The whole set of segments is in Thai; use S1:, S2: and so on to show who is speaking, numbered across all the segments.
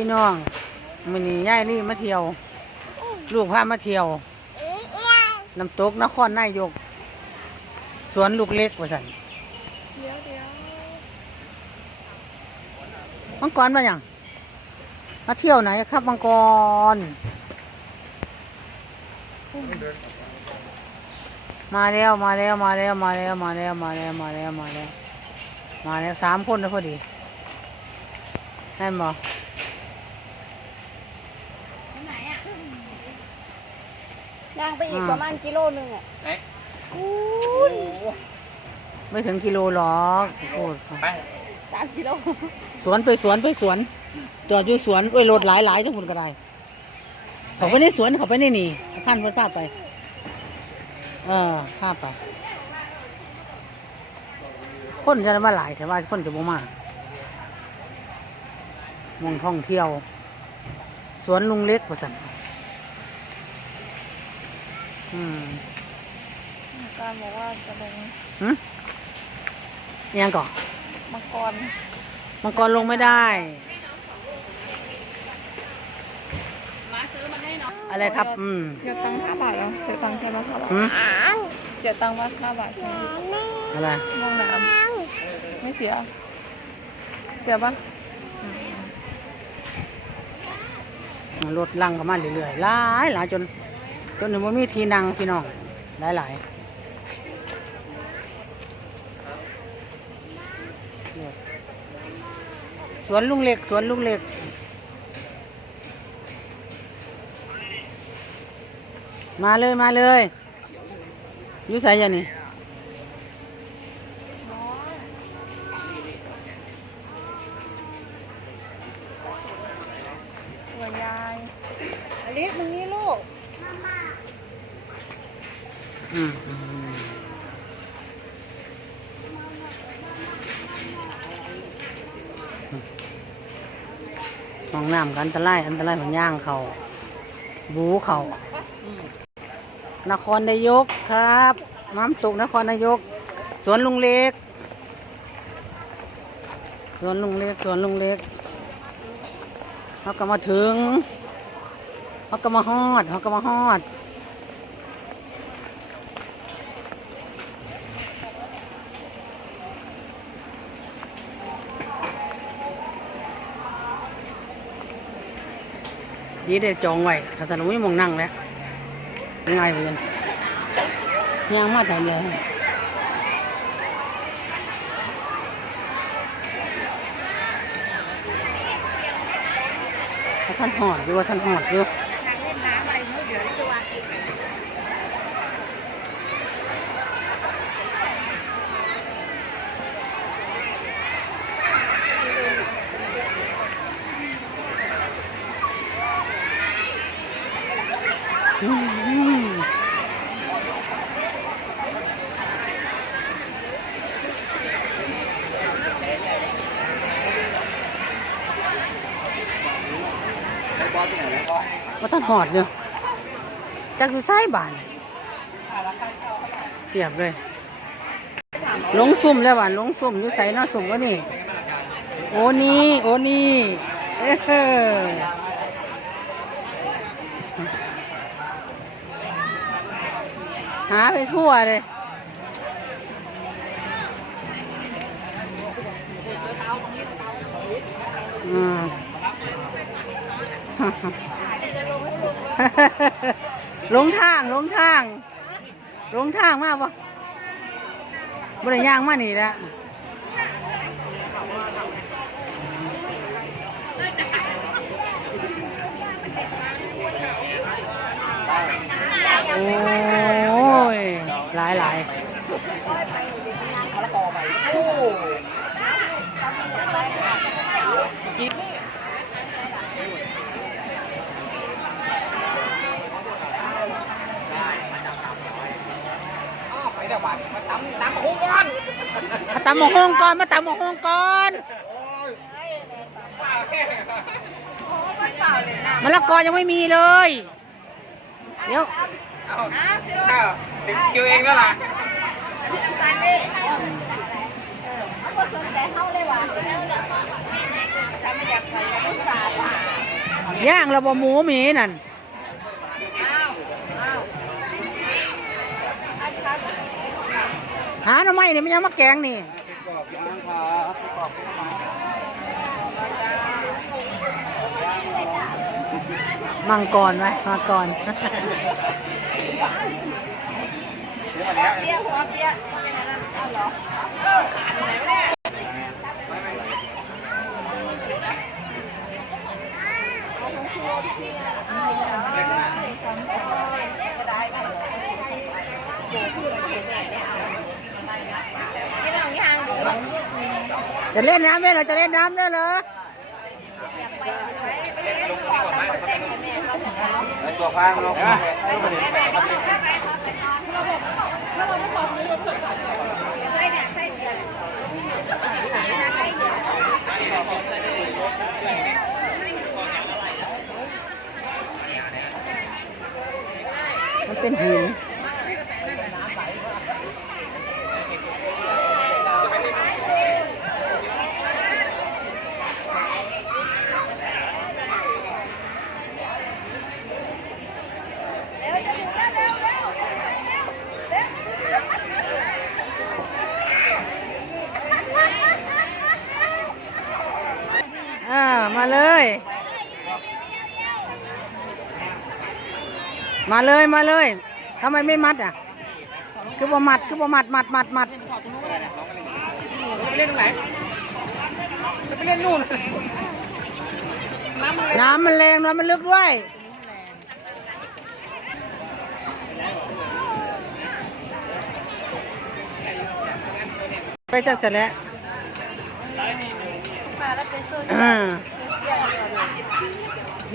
S1: พี่น้องมันนี่ย่ายนี่มาเที่ยว ลูกพามาเที่ยวน้ำตกนครนายก สวนลูกเล็กว่าสันมังกรมาอย่างมาเที่ยวไหนครับมังกร มาแล้วมาแล้วมาแล้วมาแล้วมาแล้วมาแล้วมาแล้วมาแล้วมาแล้วสามคนแล้วพอดีได้บ่
S2: ย่างไปอีกประมาณกิโลนึงอะ
S3: ไหน
S1: ไม่ถึงกิโลหรอกพูด
S3: ไป
S2: สามกิโล
S1: สวนไปสวนไปสวน จอดอยู่สวนโอ้ยรถหลายหลายทั้งคนก็ได้เขาไปในสวนเขาไปในนี่ขั้นเพื่อพาไป เออพาไป คนจะได้มาหลายแต่ว่าคนจะบ่มามองท่องเที่ยว สวนลุงเล็กว่าสัน อืม
S2: การบอกว่าจะลง
S1: หึอิหยังก่อน
S2: มังกร
S1: มังกรลงไม่ได้อะไรครับ อืม
S2: เสียตังค์ห้าบาทแล้วเสียตังค์แค่ละห้าบาท
S1: หืม
S2: เสียตังค์ว่าห้าบาทใช่ไหม
S1: อะไร
S2: มองน้ำไม่เสีย เสียปะ
S1: รถลังเข้ามาเรื่อยๆหลายหลายจน จนถึงว่ามีทีนังพี่น้องหลายหลายสวนลุงเล็กสวนลุงเล็กมาเลยมาเลยอยู่ใส่ยังนี่
S2: ตัวยายอลิสมึงนี่ลูก
S1: อืมอืมห้องน้ำกันอันตรายอันตรายของย่างเขาบูเขานครนายกครับ น้ำตกนครนายก สวนลุงเล็ก สวนลุงเล็ก สวนลุงเล็กเขาก็มาถึงเขาก็มาฮอดเขาก็มาฮอด นี่ได้จองไว้ข้าสนุไม่มองนั่งแล้วง่ายเหมือนกันย่างมาทำเลยท่านหอดอยู่ว่าท่านหอดอยู่อืม ว่าท่านหอดอยู่จากอยู่ไส้บานเสียบเลยหลงซุ่มแล้วบ้านหลงซุ่มอยู่ใส่นอซุ่มก็นี่ โอ้นี่โอ้นี่เอ้อหาไปทั่วเลยอืมห ลงทางหลงทางหลงทางมากปะบริย่างมานี่แหละ ตามมาหงก่อนมาตำมะฮงก่อนมาตำมะฮงก่อนมะละกอยังไม่มีเลย เดี๋ยว
S3: ถึงคิวเองแล้วล่ะ
S2: ย่า
S1: งระบบหมูหมีนั่น หาหน่อไม้นี่มันยังมาแกงนี่
S3: กรอบย่างครับกรอบขึ้นมา
S1: มังกรไหมมังกร
S3: เดี๋ยวมาแล้ว
S1: จะเล่นน้ำได้เหรอจะเล่นน้ำได้เหรอ
S3: ไอ้ตัวฟางลงมา
S1: มันเป็นหินอ่ามาเลย มาเลยมาเลยทำไมไม่มัดอะ คือบ่มัดคือบ่มัดมัดมัดมัด
S3: ไปเล่นตรงไหนจะไปเล่นนู่น
S1: น้ำมันแรงน้ำมันลึกด้วย ไปจักเสร็จแล้วอ่า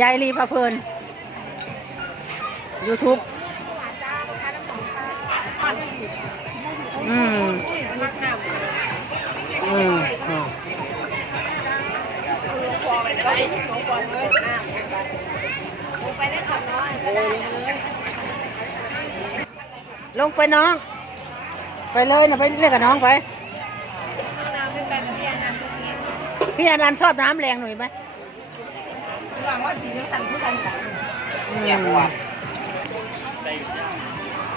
S1: ยายลีพาเพลิน YouTube อืมอืมอืมลงไปน้อง ไปเลยนะไปเล่นกับน้องไป พี่อนันต์ชอบน้ำแรงหน่อยไหมอืม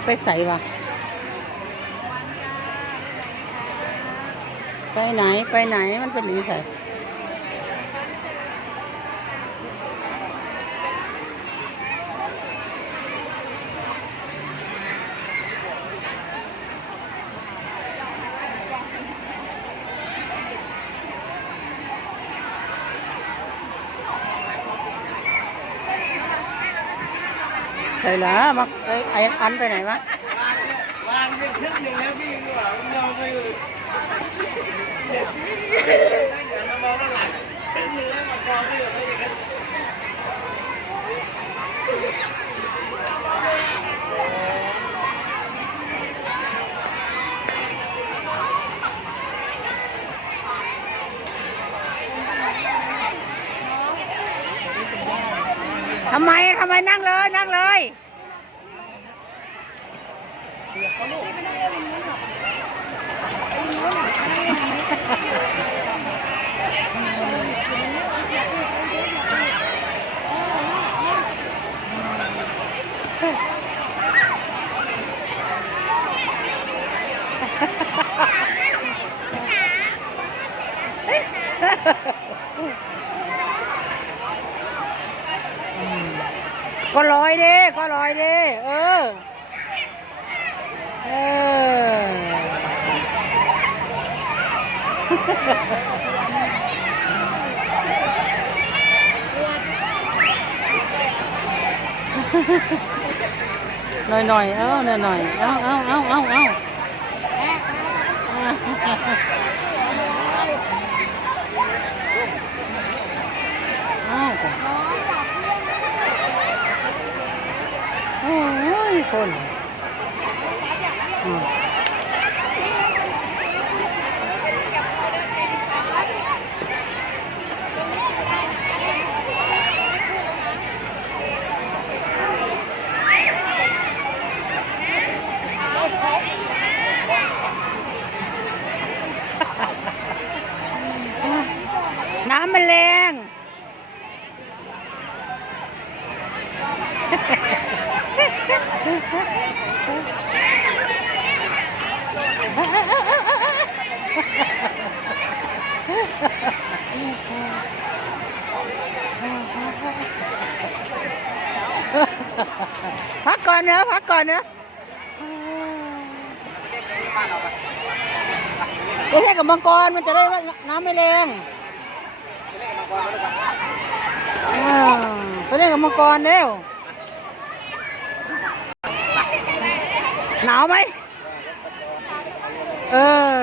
S1: ไปใส่วะไปไหนไปไหนมันเป็นหนีใส่ ใส่ละมักไอ้ไอ้อันไปไหนวะ
S3: วางเรื่องครึ่งหนึ่งแล้วพี่ดีกว่ามันยอมไปอยู่มามองด้านหลังครึ่งหนึ่งแล้วมามองไม่อยู่ไม่อย่างนั้น
S1: ทำไมทำไมนั่งเลยนั่งเลย ก็ลอยดิก็ลอยดิเออ เออ หน่อยหน่อยๆเอ้าหน่อยหน่อยๆเอ้าเอ้าเอ้าเอ้าเอ้าเอ้าจ้ะโอ้ยคนอืมน้ำมันแรง พักก่อนเนอะพักก่อนเนอะไม่ใช่กับมังกรมันจะได้ว่าน้ำไม่แรงอ่าไปเล่นกับมังกรเร็วหนาวไหมเออ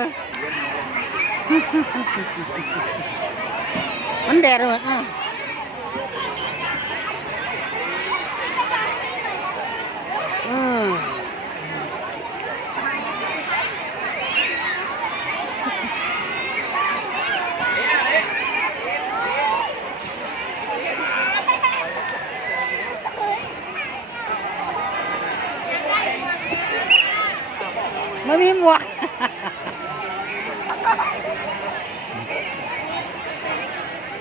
S1: มันแดดเลยอะอืม ไม่มีหมวก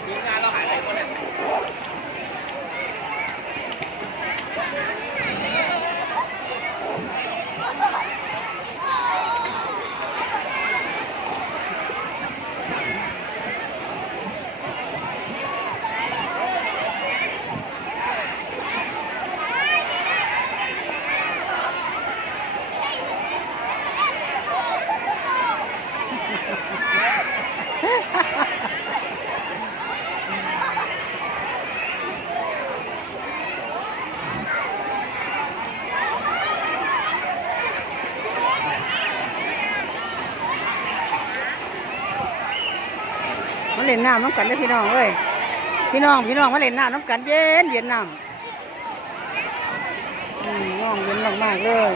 S3: ทีมงานเราหายไปคนเนี่ย
S1: มาเล่นน้ำน้ำกันได้พี่น้องเอ้ยพี่น้องพี่น้องมาเล่นน้ำน้ำกันเย็นเย็นน้ำอืมน้องเย็นมากๆเลย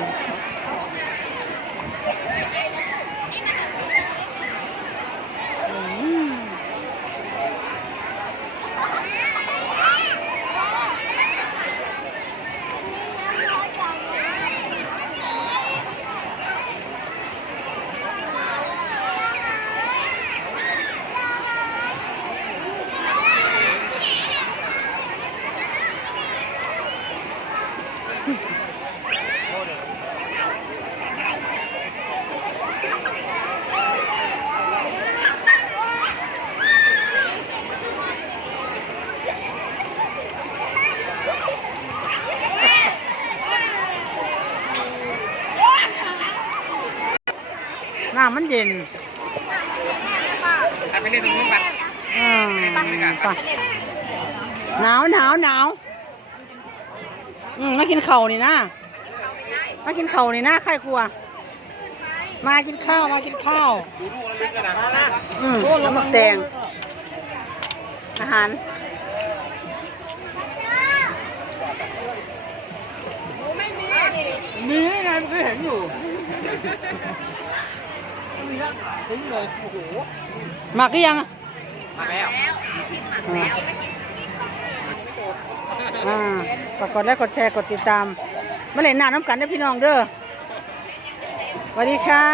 S1: น้ำมันเย็น
S3: ไปเล่นตรงนู้นไป
S1: อ่าไปหนาวหนาวหนาวอืมมากินเข่าวนี่นะมากินเข่าวนี่นะใครกลัว มากินข้าวมากินข้าว
S3: ดูลูกแล้วลึกกันนะ
S1: อืมน้ำหมักแดงอาหาร
S3: มีได้ไงมันเคยเห็นอยู่มีแล้ว ทิ้งเลยโอ้โห
S1: หมักหรือยังอะ
S3: มาแล้ว
S1: อ่าอ่าฝากกดไลค์กดแชร์กดติดตามมาเล่นน้ำน้ำกันนะพี่น้องเด้อสวัสดีค่ะ